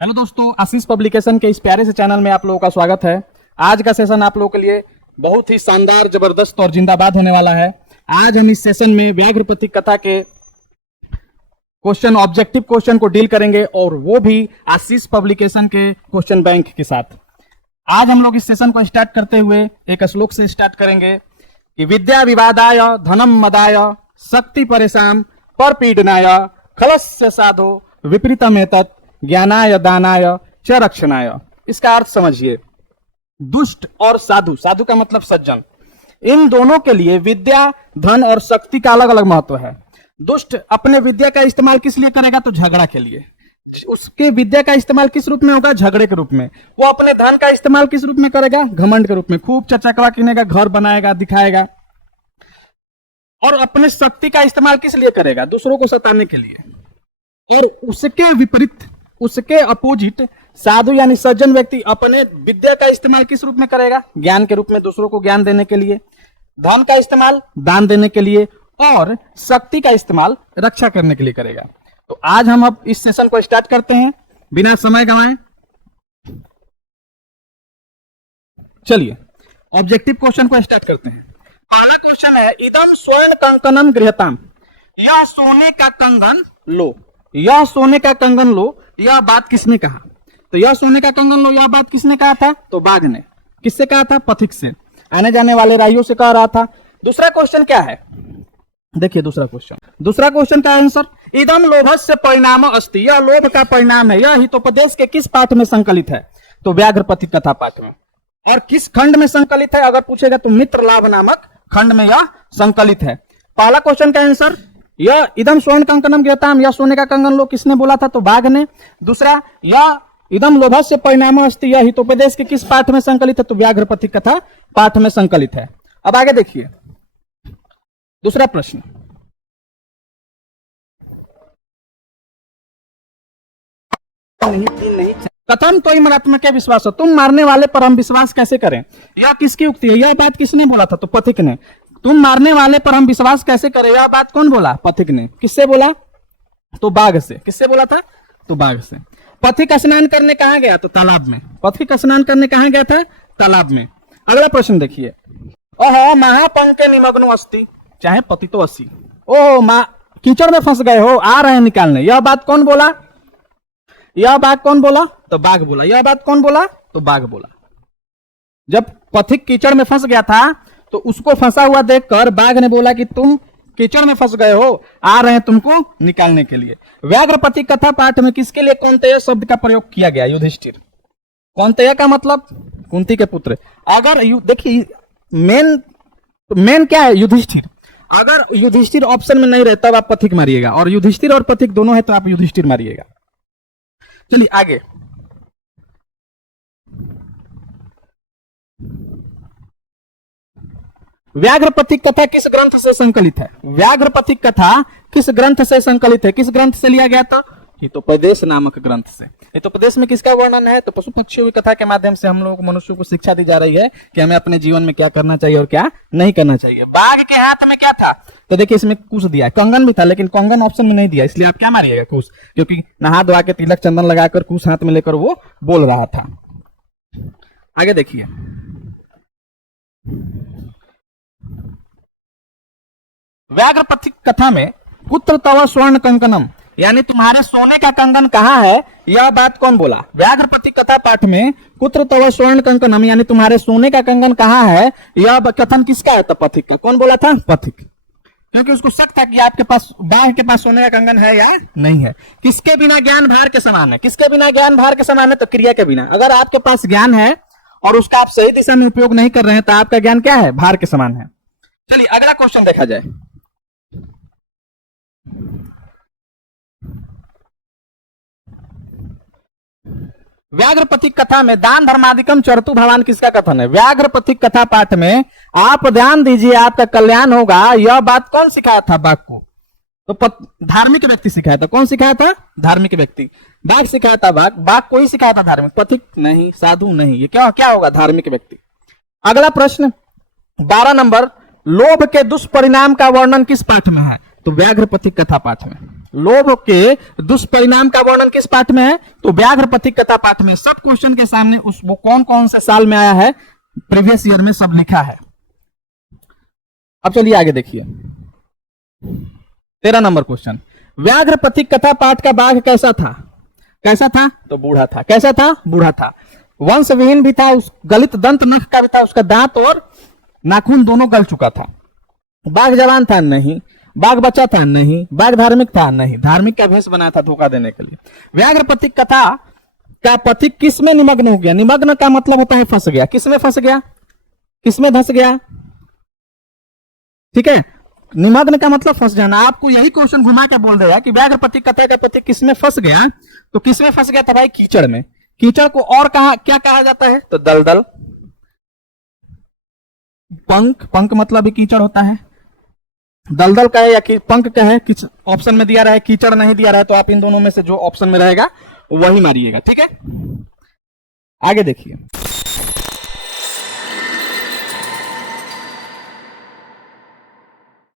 Hello दोस्तों, आशीष publication के इस प्यारे से चैनल में आप लोगों का स्वागत है। आज का सेशन आप लोगों के लिए बहुत ही शानदार, जबरदस्त और जिंदाबाद होने वाला है। आज हम इस सेशन में व्याघ्रपति कथा के क्वेश्चन, ऑब्जेक्टिव क्वेश्चन को डील करेंगे और वो भी आशीष पब्लिकेशन के क्वेश्चन बैंक के साथ। आज हम लोग इस सेशन को स्टार्ट करते हुए एक श्लोक से स्टार्ट करेंगे कि विद्या विवादाय धनम मदाय शक्ति परेशान पर पीडनाय खलस्य साधो विपरीतमेतत् ज्ञानाय दानाय च रक्षणाय। इसका अर्थ समझिए। दुष्ट और साधु, साधु का मतलब सज्जन, इन दोनों के लिए विद्या, धन और शक्ति का अलग अलग महत्व है। दुष्ट अपने विद्या का इस्तेमाल किस लिए करेगा? तो झगड़ा के लिए। उसके विद्या का इस्तेमाल किस रूप में होगा? झगड़े के रूप में। वो अपने धन का इस्तेमाल किस रूप में करेगा? घमंड के रूप में। खूब चचकवा किनेगा, घर बनाएगा, दिखाएगा। और अपने शक्ति का इस्तेमाल किस लिए करेगा? दूसरों को सताने के लिए। और उसके विपरीत, उसके अपोजिट साधु यानी सज्जन व्यक्ति अपने विद्या का इस्तेमाल किस रूप में करेगा? ज्ञान के रूप में, दूसरों को ज्ञान देने के लिए। धन का इस्तेमाल दान देने के लिए और शक्ति का इस्तेमाल रक्षा करने के लिए करेगा। तो आज हम अब इस सेशन को स्टार्ट करते हैं बिना समय गंवाए। चलिए ऑब्जेक्टिव क्वेश्चन को स्टार्ट करते हैं। पहला क्वेश्चन है, इदम स्वर्ण कंकणम गृहताम, यह सोने का कंगन लो। यह सोने का कंगन लो, यह बात किसने कहा? तो यह सोने का कंगन लो, यह बात किसने कहा था? तो बाघ ने। किससे कहा था? पथिक से, आने जाने वाले राइयों से कह रहा था। दूसरा क्वेश्चन क्या है? देखिए दूसरा क्वेश्चन का आंसर, इदम लोभस्य परिणाम अस्ति, यह लोभ का परिणाम है। यह हितोपदेश के किस पाठ में संकलित है? तो व्याघ्रपति कथा पाठ में। और किस खंड में संकलित है अगर पूछेगा तो मित्र लाभ नामक खंड में यह संकलित है। पहला क्वेश्चन का आंसर, यह इदम स्वर्ण कंकणम गृहताम, यह सोने का कंगन लो, किसने बोला था? तो बाघ ने। दूसरा, यह इदम लोभस्य परिणाम अस्ति, यह हितोपदेश के किस पाठ में संकलित है? तो व्याघ्रपति कथा पाठ में संकलित है। अब आगे देखिए दूसरा प्रश्न, कथम तो मरात्म के विश्वास, तुम मारने वाले पर हम विश्वास कैसे करें? यह किसकी उक्ति है? यह बात किसने बोला था? तो पथिक ने। तुम मारने वाले पर हम विश्वास कैसे करें? यह बात कौन बोला? पथिक ने। किससे बोला? तो बाघ से। किससे बोला था? तो बाघ से। पथिक स्नान करने कहाँ गया? तो तालाब में। पथिक स्नान करने कहाँ गया था? तालाब में। अगला प्रश्न देखिए, ओहो महापंके निमग्नो अस्ति, चाहे पतितो अस्ति, ओह मां कीचड़ में फंस गए हो, आ रहे हैं निकालने। यह बात कौन बोला? यह बात कौन बोला? तो बाघ बोला। यह बात कौन बोला? तो बाघ बोला। जब पथिक कीचड़ में फंस गया था तो उसको फंसा हुआ देखकर बाघ ने बोला कि तुम कीचड़ में फंस गए हो, आ रहे हैं तुमको निकालने के लिए। व्याघ्रपति कथा पाठ में किसके लिए कौन्तेय शब्द का प्रयोग किया गया? युधिष्ठिर। कौन्तेय का मतलब कुंती के पुत्र। अगर देखिए मेन क्या है? युधिष्ठिर। अगर युधिष्ठिर ऑप्शन में नहीं रहे तब आप पथिक मारिएगा, और युधिष्ठिर और पथिक दोनों है तो आप युधिष्ठिर मारिएगा। चलिए आगे, व्याघ्रपति कथा किस ग्रंथ से संकलित है? व्याघ्रपति कथा किस ग्रंथ से संकलित है? किस ग्रंथ से लिया गया था? हितोपदेश नामक ग्रंथ से। हितोपदेश में किसका वर्णन है? तो पशु पक्षियों की कथा के माध्यम से हम लोगों को, मनुष्यों को शिक्षा दी जा रही है कि हमें अपने जीवन में क्या करना चाहिए और क्या नहीं करना चाहिए। बाघ के हाथ में क्या था? तो देखिए इसमें कुश दिया है, कंगन भी था, लेकिन कंगन ऑप्शन में नहीं दिया, इसलिए आप क्या मारिएगा? कुश, क्योंकि नहा धोआ के तिलक चंदन लगाकर कुश हाथ में लेकर वो बोल रहा था। आगे देखिए, व्याघ्रपति कथा में कुत्र तव स्वर्ण कंकणम, यानी तुम्हारे सोने का कंगन कहाँ है, यह बात कौन बोला? व्याघ्रपति कथा पाठ में कुत्र तव स्वर्ण कंकणम, यानी तुम्हारे सोने का कंगन कहाँ है, यह कथन किसका है? तो पथिक का। कौन बोला था? पथिक। क्योंकि उसको शक था कि आपके पास, बाघ के पास सोने का कंगन है या नहीं है। किसके बिना ज्ञान भार के समान है? किसके बिना ज्ञान भार के समान है? तो क्रिया के बिना। अगर आपके पास ज्ञान है और उसका आप सही दिशा में उपयोग नहीं कर रहे हैं तो आपका ज्ञान क्या है? भार के समान है। चलिए अगला क्वेश्चन देखा जाए। व्याघ्रपति कथा में दान धर्मादिकम चरतु भगवान किसका कथन है? व्याघ्रपति कथा पाठ में आप ध्यान दीजिए आपका कल्याण होगा, यह बात कौन सिखाया था बाघ को? तो धार्मिक व्यक्ति सिखाया था। कौन सिखाया था? धार्मिक व्यक्ति। बाघ सिखाया था बाघ, बाघ को ही सिखाया था धार्मिक, पथिक नहीं, साधु नहीं। ये क्या होगा? धार्मिक व्यक्ति। अगला प्रश्न 12 नंबर, लोभ के दुष्परिणाम का वर्णन किस पाठ में है? तो व्याघ्र पथिक कथा पाठ में। लोभ के दुष्परिणाम का वर्णन किस पाठ में है? तो व्याघ्र पथिक कथा पाठ में। सब क्वेश्चन के सामने उस वो कौन कौन से साल में आया है, प्रीवियस ईयर में सब लिखा है। अब चलिए आगे देखिए 13 नंबर क्वेश्चन। व्याघ्र पथिक कथा पाठ का बाघ कैसा था? कैसा था? तो बूढ़ा था। कैसा था? बूढ़ा था। वंश विहीन भी था, उस गलित दंत नख का भी था, उसका दांत और नाखून दोनों गल चुका था। बाघ जवान था? नहीं। बाघ बच्चा था? नहीं। बाघ धार्मिक था? नहीं। धार्मिक का भेष बनाया था धोखा देने के लिए। व्याघ्र पथिक कथा का पथिक किस में निमग्न हो गया? निमग्न का मतलब होता है फंस गया। किस में फंस गया? किस में धंस गया? ठीक है, निमग्न का मतलब फंस जाना। आपको यही क्वेश्चन घुमा के बोल देगा कि व्याघ्र पथिक कथा का पथिक किस में फंस गया, तो किस में फंस गया था भाई? कीचड़ में। कीचड़ को और क्या कहा जाता है? तो दलदल। पंख, पंख मतलब भी कीचड़ होता है। दलदल का है या पंख का है, किस ऑप्शन में दिया रहा है, कीचड़ नहीं दिया रहा है, तो आप इन दोनों में से जो ऑप्शन में रहेगा वही मारिएगा। ठीक है, आगे देखिए